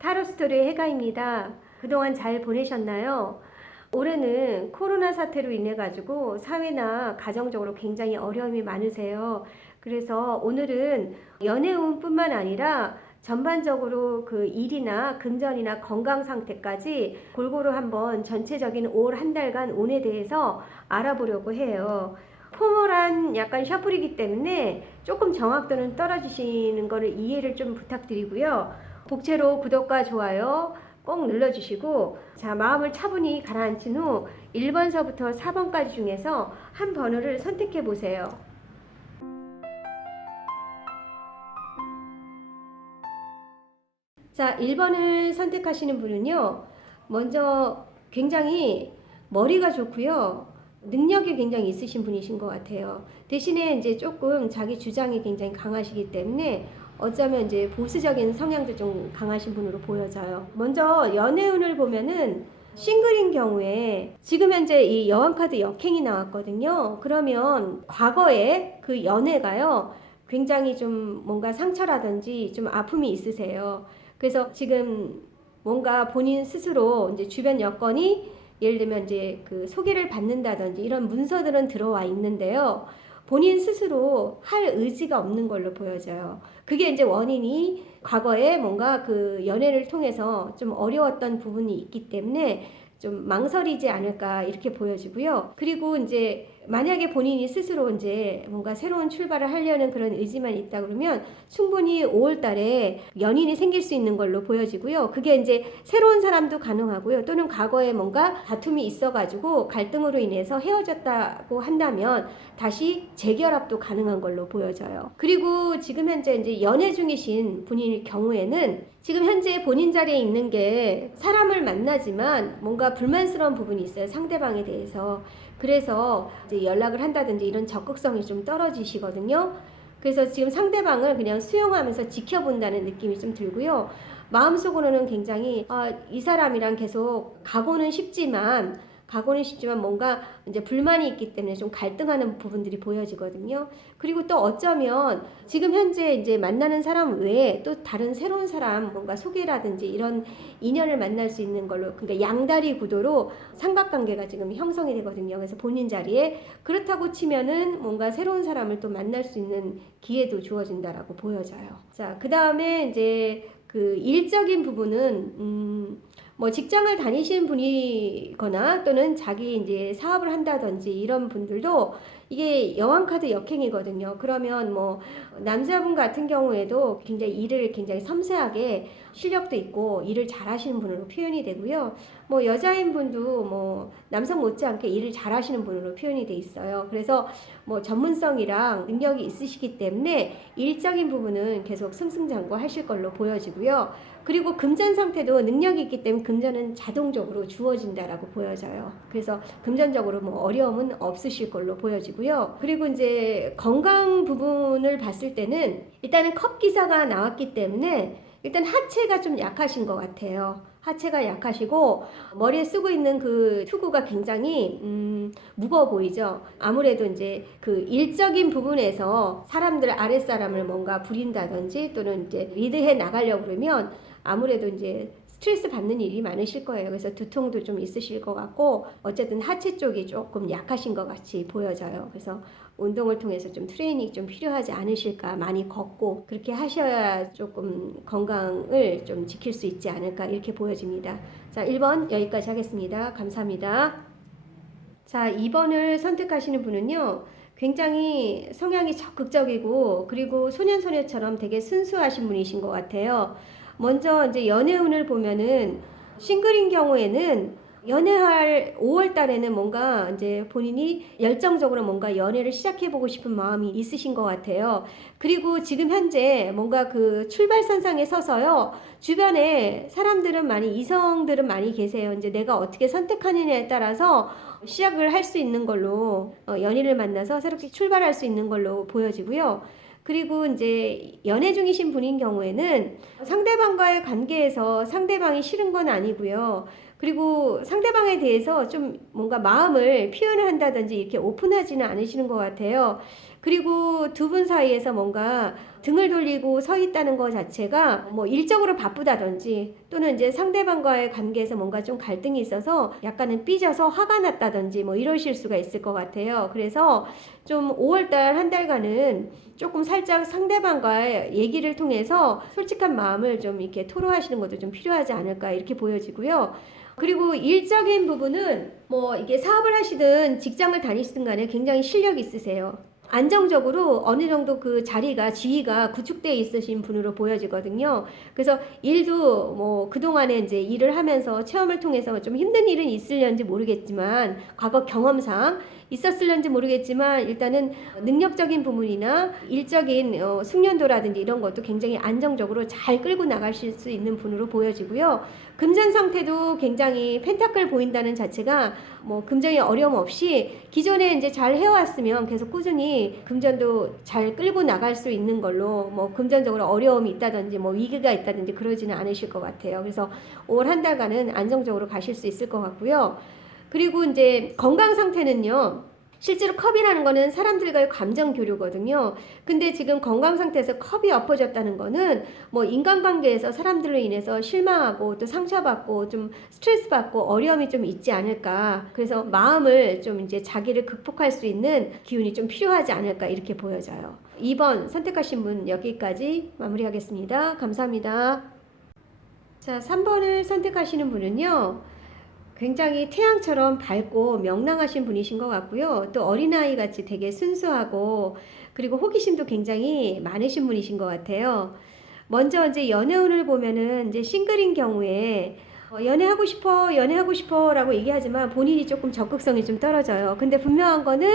타로스토리의 해가입니다. 그동안 잘 보내셨나요? 올해는 코로나 사태로 인해 가지고 사회나 가정적으로 굉장히 어려움이 많으세요. 그래서 오늘은 연애운뿐만 아니라 전반적으로 그 일이나 금전이나 건강 상태까지 골고루 한번 전체적인 올 한 달간 운에 대해서 알아보려고 해요. 포멀한 약간 셔플이기 때문에 조금 정확도는 떨어지시는 거를 이해를 좀 부탁드리고요. 복채로 구독과 좋아요 꼭 눌러주시고, 자, 마음을 차분히 가라앉힌 후 1번서부터 4번까지 중에서 한 번호를 선택해 보세요. 자, 1번을 선택하시는 분은요, 먼저 굉장히 머리가 좋고요, 능력이 굉장히 있으신 분이신 것 같아요. 대신에 이제 조금 자기 주장이 굉장히 강하시기 때문에 어쩌면 이제 보수적인 성향도 좀 강하신 분으로 보여져요. 먼저 연애운을 보면은 싱글인 경우에 지금 현재 이 여왕카드 역행이 나왔거든요. 그러면 과거에 그 연애가요, 굉장히 좀 뭔가 상처라든지 좀 아픔이 있으세요. 그래서 지금 뭔가 본인 스스로 이제 주변 여건이 예를 들면 이제 그 소개를 받는다든지 이런 문서들은 들어와 있는데요. 본인 스스로 할 의지가 없는 걸로 보여져요. 그게 이제 원인이 과거에 뭔가 그 연애를 통해서 좀 어려웠던 부분이 있기 때문에 좀 망설이지 않을까 이렇게 보여지고요. 그리고 이제 만약에 본인이 스스로 이제 뭔가 새로운 출발을 하려는 그런 의지만 있다 그러면 충분히 5월 달에 연인이 생길 수 있는 걸로 보여지고요. 그게 이제 새로운 사람도 가능하고요. 또는 과거에 뭔가 다툼이 있어가지고 갈등으로 인해서 헤어졌다고 한다면 다시 재결합도 가능한 걸로 보여져요. 그리고 지금 현재 이제 연애 중이신 분일 경우에는 지금 현재 본인 자리에 있는 게 사람을 만나지만 뭔가 불만스러운 부분이 있어요. 상대방에 대해서. 그래서 이제 연락을 한다든지 이런 적극성이 좀 떨어지시거든요. 그래서 지금 상대방을 그냥 수용하면서 지켜본다는 느낌이 좀 들고요. 마음속으로는 굉장히 이 사람이랑 계속 가고는 싶지만 뭔가 이제 불만이 있기 때문에 좀 갈등하는 부분들이 보여지거든요. 그리고 또 어쩌면 지금 현재 이제 만나는 사람 외에 또 다른 새로운 사람 뭔가 소개라든지 이런 인연을 만날 수 있는 걸로, 그러니까 양다리 구도로 삼각관계가 지금 형성이 되거든요. 그래서 본인 자리에 그렇다고 치면은 뭔가 새로운 사람을 또 만날 수 있는 기회도 주어진다라고 보여져요. 자, 그 다음에 이제 그 일적인 부분은 뭐 직장을 다니시는 분이거나 또는 자기 이제 사업을 한다든지 이런 분들도 이게 여왕카드 역행이거든요. 그러면 뭐 남자분 같은 경우에도 굉장히 일을 굉장히 섬세하게 실력도 있고 일을 잘하시는 분으로 표현이 되고요. 뭐 여자인 분도 뭐 남성 못지않게 일을 잘하시는 분으로 표현이 돼 있어요. 그래서 뭐 전문성이랑 능력이 있으시기 때문에 일적인 부분은 계속 승승장구하실 걸로 보여지고요. 그리고 금전 상태도 능력이 있기 때문에 금전은 자동적으로 주어진다라고 보여져요. 그래서 금전적으로 뭐 어려움은 없으실 걸로 보여지고요. 그리고 이제 건강 부분을 봤을 때는 일단은 컵 기사가 나왔기 때문에 일단 하체가 좀 약하신 것 같아요. 하체가 약하시고 머리에 쓰고 있는 그 투구가 굉장히 무거워 보이죠. 아무래도 이제 그 일적인 부분에서 사람들 아랫사람을 뭔가 부린다든지 또는 이제 리드해 나가려고 그러면 아무래도 이제 스트레스 받는 일이 많으실 거예요. 그래서 두통도 좀 있으실 것 같고 어쨌든 하체 쪽이 조금 약하신 것 같이 보여져요. 그래서 운동을 통해서 좀 트레이닝이 좀 필요하지 않으실까. 많이 걷고 그렇게 하셔야 조금 건강을 좀 지킬 수 있지 않을까 이렇게 보여집니다. 자, 1번 여기까지 하겠습니다. 감사합니다. 자, 2번을 선택하시는 분은요, 굉장히 성향이 적극적이고 그리고 소년소녀처럼 되게 순수하신 분이신 것 같아요. 먼저 이제 연애운을 보면은 싱글인 경우에는 연애할 5월 달에는 뭔가 이제 본인이 열정적으로 뭔가 연애를 시작해보고 싶은 마음이 있으신 것 같아요. 그리고 지금 현재 뭔가 그 출발선상에 서서요, 주변에 사람들은 많이, 이성들은 많이 계세요. 이제 내가 어떻게 선택하느냐에 따라서 시작을 할 수 있는 걸로, 연인을 만나서 새롭게 출발할 수 있는 걸로 보여지고요. 그리고 이제 연애 중이신 분인 경우에는 상대방과의 관계에서 상대방이 싫은 건 아니고요. 그리고 상대방에 대해서 좀 뭔가 마음을 표현을 한다든지 이렇게 오픈하지는 않으시는 것 같아요. 그리고 두 분 사이에서 뭔가 등을 돌리고 서 있다는 것 자체가 뭐 일적으로 바쁘다든지 또는 이제 상대방과의 관계에서 뭔가 좀 갈등이 있어서 약간은 삐져서 화가 났다든지 뭐 이러실 수가 있을 것 같아요. 그래서 좀 5월달 한 달간은 조금 살짝 상대방과의 얘기를 통해서 솔직한 마음을 좀 이렇게 토로하시는 것도 좀 필요하지 않을까 이렇게 보여지고요. 그리고 일적인 부분은 뭐 이게 사업을 하시든 직장을 다니시든 간에 굉장히 실력이 있으세요. 안정적으로 어느 정도 그 자리가 지위가 구축되어 있으신 분으로 보여지거든요. 그래서 일도 뭐 그동안에 이제 일을 하면서 체험을 통해서 좀 힘든 일은 있을런지 모르겠지만 과거 경험상 있었을런지 모르겠지만 일단은 능력적인 부분이나 일적인 숙련도라든지 이런 것도 굉장히 안정적으로 잘 끌고 나가실 수 있는 분으로 보여지고요. 금전 상태도 굉장히 펜타클 보인다는 자체가 뭐 금전이 어려움 없이 기존에 이제 잘 해왔으면 계속 꾸준히 금전도 잘 끌고 나갈 수 있는 걸로 뭐 금전적으로 어려움이 있다든지 뭐 위기가 있다든지 그러지는 않으실 것 같아요. 그래서 5월 한 달간은 안정적으로 가실 수 있을 것 같고요. 그리고 이제 건강 상태는요. 실제로 컵이라는 거는 사람들과의 감정 교류거든요. 근데 지금 건강 상태에서 컵이 엎어졌다는 거는 뭐 인간관계에서 사람들로 인해서 실망하고 또 상처받고 좀 스트레스 받고 어려움이 좀 있지 않을까. 그래서 마음을 좀 이제 자기를 극복할 수 있는 기운이 좀 필요하지 않을까 이렇게 보여져요. 2번 선택하신 분 여기까지 마무리하겠습니다. 감사합니다. 자, 3번을 선택하시는 분은요. 굉장히 태양처럼 밝고 명랑하신 분이신 것 같고요. 또 어린아이 같이 되게 순수하고 그리고 호기심도 굉장히 많으신 분이신 것 같아요. 먼저 이제 연애운을 보면은 이제 싱글인 경우에 연애하고 싶어 라고 얘기하지만 본인이 조금 적극성이 좀 떨어져요. 근데 분명한 거는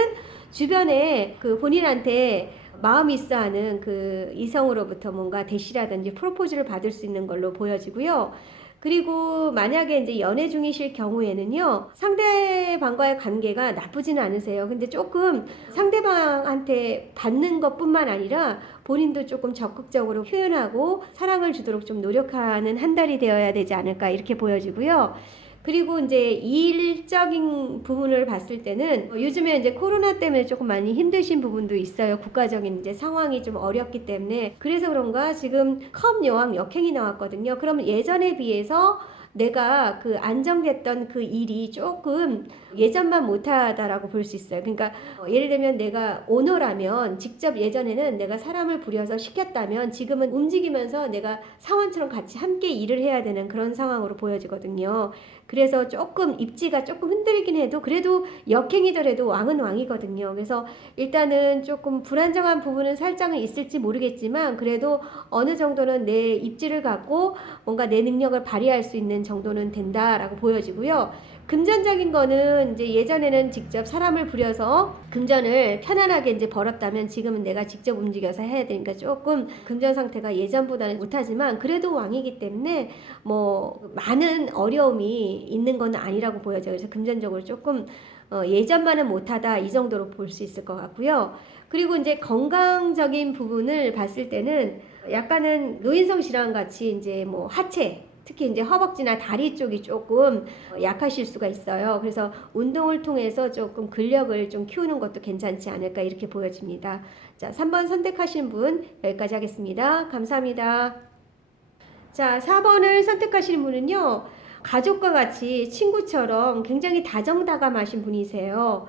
주변에 그 본인한테 마음이 있어 하는 그 이성으로부터 뭔가 대시라든지 프로포즈를 받을 수 있는 걸로 보여지고요. 그리고 만약에 이제 연애 중이실 경우에는요, 상대방과의 관계가 나쁘지는 않으세요. 근데 조금 상대방한테 받는 것 뿐만 아니라 본인도 조금 적극적으로 표현하고 사랑을 주도록 좀 노력하는 한 달이 되어야 되지 않을까 이렇게 보여지고요. 그리고 이제 일적인 부분을 봤을 때는 요즘에 이제 코로나 때문에 조금 많이 힘드신 부분도 있어요. 국가적인 이제 상황이 좀 어렵기 때문에. 그래서 그런가 지금 컵 여왕 역행이 나왔거든요. 그러면 예전에 비해서 내가 그 안정됐던 그 일이 조금 예전만 못하다라고 볼 수 있어요. 그러니까 예를 들면 내가 오너라면 직접 예전에는 내가 사람을 부려서 시켰다면 지금은 움직이면서 내가 사원처럼 같이 함께 일을 해야 되는 그런 상황으로 보여지거든요. 그래서 조금 입지가 조금 흔들긴 해도 그래도 역행이더라도 왕은 왕이거든요. 그래서 일단은 조금 불안정한 부분은 살짝은 있을지 모르겠지만 그래도 어느 정도는 내 입지를 갖고 뭔가 내 능력을 발휘할 수 있는 정도는 된다라고 보여지고요. 금전적인 거는 이제 예전에는 직접 사람을 부려서 금전을 편안하게 이제 벌었다면 지금은 내가 직접 움직여서 해야 되니까 조금 금전 상태가 예전보다는 못하지만 그래도 왕이기 때문에 뭐 많은 어려움이 있는 건 아니라고 보여져요. 그래서 금전적으로 조금 예전만은 못하다 이 정도로 볼 수 있을 것 같고요. 그리고 이제 건강적인 부분을 봤을 때는 약간은 노인성 질환 같이 이제 뭐 하체 특히 이제 허벅지나 다리 쪽이 조금 약하실 수가 있어요. 그래서 운동을 통해서 조금 근력을 좀 키우는 것도 괜찮지 않을까 이렇게 보여집니다. 자, 3번 선택하신 분 여기까지 하겠습니다. 감사합니다. 자, 4번을 선택하시는 분은요. 가족과 같이 친구처럼 굉장히 다정다감하신 분이세요.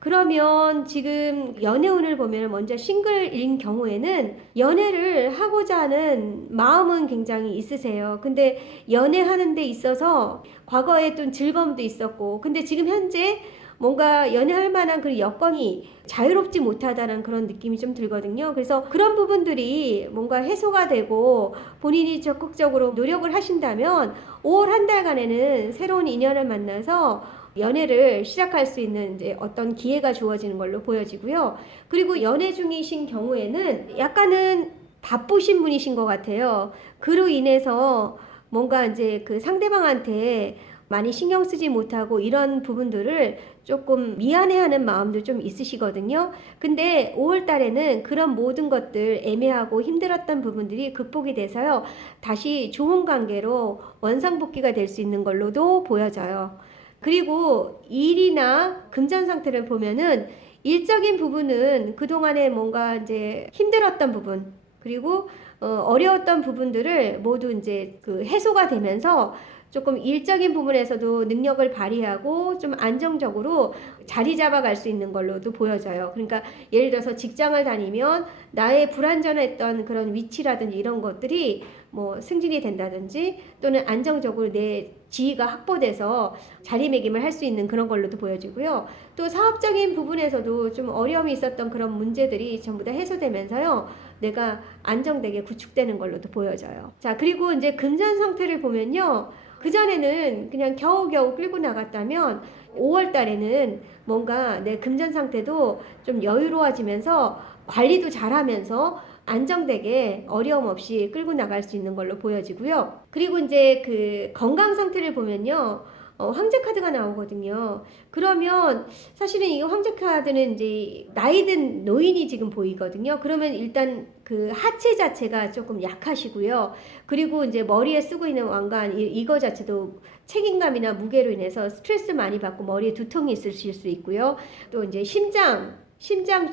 그러면 지금 연애운을 보면 먼저 싱글인 경우에는 연애를 하고자 하는 마음은 굉장히 있으세요. 근데 연애하는 데 있어서 과거에 좀 즐거움도 있었고 근데 지금 현재 뭔가 연애할 만한 그 여건이 자유롭지 못하다는 그런 느낌이 좀 들거든요. 그래서 그런 부분들이 뭔가 해소가 되고 본인이 적극적으로 노력을 하신다면 5월 한 달간에는 새로운 인연을 만나서 연애를 시작할 수 있는 이제 어떤 기회가 주어지는 걸로 보여지고요. 그리고 연애 중이신 경우에는 약간은 바쁘신 분이신 것 같아요. 그로 인해서 뭔가 이제 그 상대방한테 많이 신경 쓰지 못하고 이런 부분들을 조금 미안해하는 마음도 좀 있으시거든요. 근데 5월 달에는 그런 모든 것들 애매하고 힘들었던 부분들이 극복이 돼서요. 다시 좋은 관계로 원상복귀가 될 수 있는 걸로도 보여져요. 그리고 일이나 금전 상태를 보면은 일적인 부분은 그동안에 뭔가 이제 힘들었던 부분, 그리고 어려웠던 부분들을 모두 이제 그 해소가 되면서 조금 일적인 부분에서도 능력을 발휘하고 좀 안정적으로 자리 잡아갈 수 있는 걸로도 보여져요. 그러니까 예를 들어서 직장을 다니면 나의 불안전했던 그런 위치라든지 이런 것들이 뭐 승진이 된다든지 또는 안정적으로 내 지위가 확보돼서 자리매김을 할 수 있는 그런 걸로도 보여지고요. 또 사업적인 부분에서도 좀 어려움이 있었던 그런 문제들이 전부 다 해소되면서요. 내가 안정되게 구축되는 걸로도 보여져요. 자, 그리고 이제 금전 상태를 보면요. 그전에는 그냥 겨우겨우 끌고 나갔다면 5월 달에는 뭔가 내 금전 상태도 좀 여유로워지면서 관리도 잘하면서 안정되게 어려움 없이 끌고 나갈 수 있는 걸로 보여지고요. 그리고 이제 그 건강 상태를 보면요. 황제 카드가 나오거든요. 그러면 사실은 이 황제 카드는 이제 나이든 노인이 지금 보이거든요. 그러면 일단 그 하체 자체가 조금 약하시고요. 그리고 이제 머리에 쓰고 있는 왕관 이거 자체도 책임감이나 무게로 인해서 스트레스 많이 받고 머리에 두통이 있으실 수 있고요. 또 이제 심장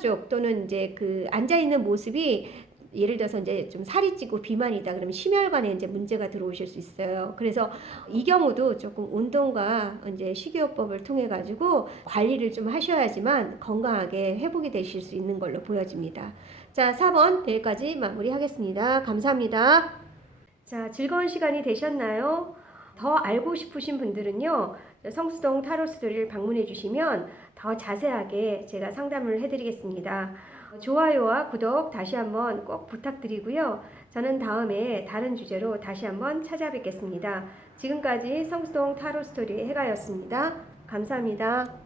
쪽 또는 이제 그 앉아 있는 모습이 예를 들어서 이제 좀 살이 찌고 비만이다 그러면 심혈관에 이제 문제가 들어오실 수 있어요. 그래서 이 경우도 조금 운동과 이제 식이요법을 통해 가지고 관리를 좀 하셔야지만 건강하게 회복이 되실 수 있는 걸로 보여집니다. 자, 4번 여기까지 마무리하겠습니다. 감사합니다. 자, 즐거운 시간이 되셨나요? 더 알고 싶으신 분들은요, 성수동 타로 스토리를 방문해 주시면 더 자세하게 제가 상담을 해드리겠습니다. 좋아요와 구독 다시 한번 꼭 부탁드리고요. 저는 다음에 다른 주제로 다시 한번 찾아뵙겠습니다. 지금까지 성수동 타로 스토리의 해가였습니다. 감사합니다.